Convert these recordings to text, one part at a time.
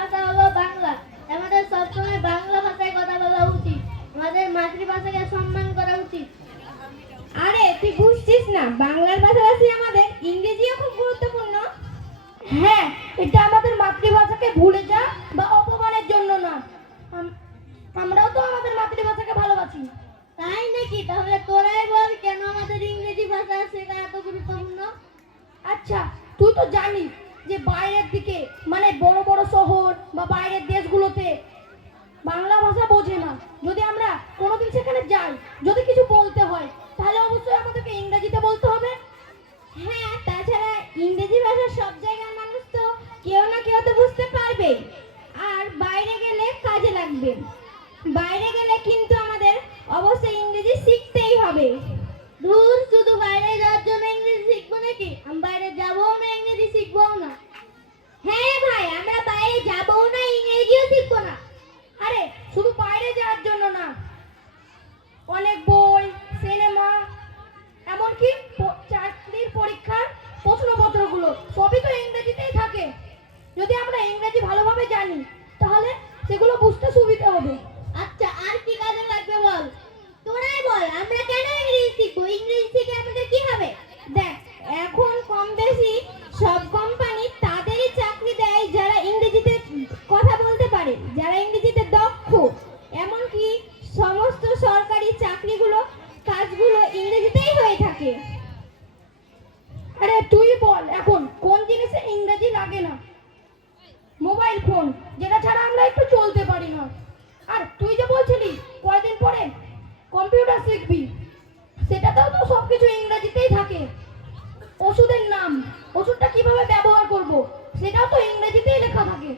মাতৃভাষা হলো বাংলা। আমাদের সবসময় বাংলা ভাষায় কথা বলা উচিত। আমাদের মাতৃভাষাকে সম্মান করা উচিত। আরে তুই বুঝছিস না বাংলার পাশাপাশি আমাদের ইংরেজিও খুব গুরুত্বপূর্ণ। হ্যাঁ এটা আমাদের মাতৃভাষাকে ভুলে যা বা অপমানের জন্য না আমরাও তো আমাদের মাতৃভাষাকে ভালোবাসি। তাই নাকি? তাহলে তোরাই বল কেন আমাদের ইংরেজি ভাষা শেখা এত গুরুত্বপূর্ণ? আচ্ছা তুই তো জানিস যে বাইরের দিকে মানে বড় বড় শহর বা বাইরের দেশগুলোতে বাংলা ভাষা বোঝে না। যদি আমরা কোনোদিন সেখানে যাই যদি কিছু বলতে হয় তাহলে অবশ্যই আমাদেরকে ইংরেজিতে বলতে হবে। হ্যাঁ তাছাড়া ইংরেজি ভাষা সব জায়গার মানুষ তো কেউ না কেউ তো বুঝতে পারবে। আর বাইরে গেলে কাজে লাগবে। বাইরে গেলে কিন্তু আমাদের অবশ্যই ইংরেজি শিখতেই হবে। দূর শুধু বাইরে যাওয়ার জন্য ইংরেজি শিখব নাকি? আমি বাইরে যাব না ইংরেজি শিখব না হ্যাঁ ভাই আমরা বাইরে যাব না ইংরেজিও শিখব না আরে শুধু বাইরে যাওয়ার জন্য না অনেক বই সিনেমা এমনকি প- চাকরির পরীক্ষার সবই তো ইংরেজিতেই থাকে। যদি আমরা ইংরেজি ভালোভাবে জানি তাহলে সেগুলো বুঝতে সুবিধা হবে আচ্ছা আর কি কাজে লাগবে বল তোরাই বল আমরা কেন ইংরেজি শিখব ইংরেজি শিখে আমাদের কি হবে দেখ এখন কম বেশি সব কোম্পানি তাদেরই চাকরি দেয় যারা ইংরেজিতে কথা বলতে পারে যারা ইংরেজিতে দক্ষ এমনকি সমস্ত সরকারি চাকরিগুলো কাজগুলো ইংরেজিতেই হয়ে থাকে আরে তুই বল এখন কোন জিনিসে ইংরেজি লাগে না মোবাইল ফোন যেটা ছাড়া আমরা একটু চলতে পারি না আর তুই যে বলছিলি কয়দিন পরে কম্পিউটার শিখবি সেটাতেও তো সব কিছু ইংরেজিতেই থাকে ওষুধের নাম ওষুধটা কীভাবে ব্যবহার করব সেটাও তো ইংরেজিতেই লেখা থাকে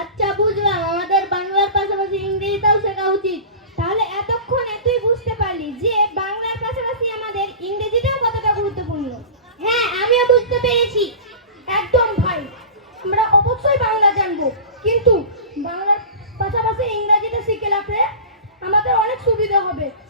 আচ্ছা বুঝলাম আমাদের বাংলার পাশাপাশি ইংরেজিটাও শেখা উচিত তাহলে এতক্ষণে তুই বুঝতে পারলি যে বাংলার পাশাপাশি আমাদের ইংরেজিটাও কতটা গুরুত্বপূর্ণ হ্যাঁ আমিও বুঝতে পেরেছি একদম ভাই আমরা অবশ্যই বাংলা জানব কিন্তু বাংলার পাশাপাশি ইংরেজিটা শিখে রাখলে আমাদের অনেক সুবিধা হবে।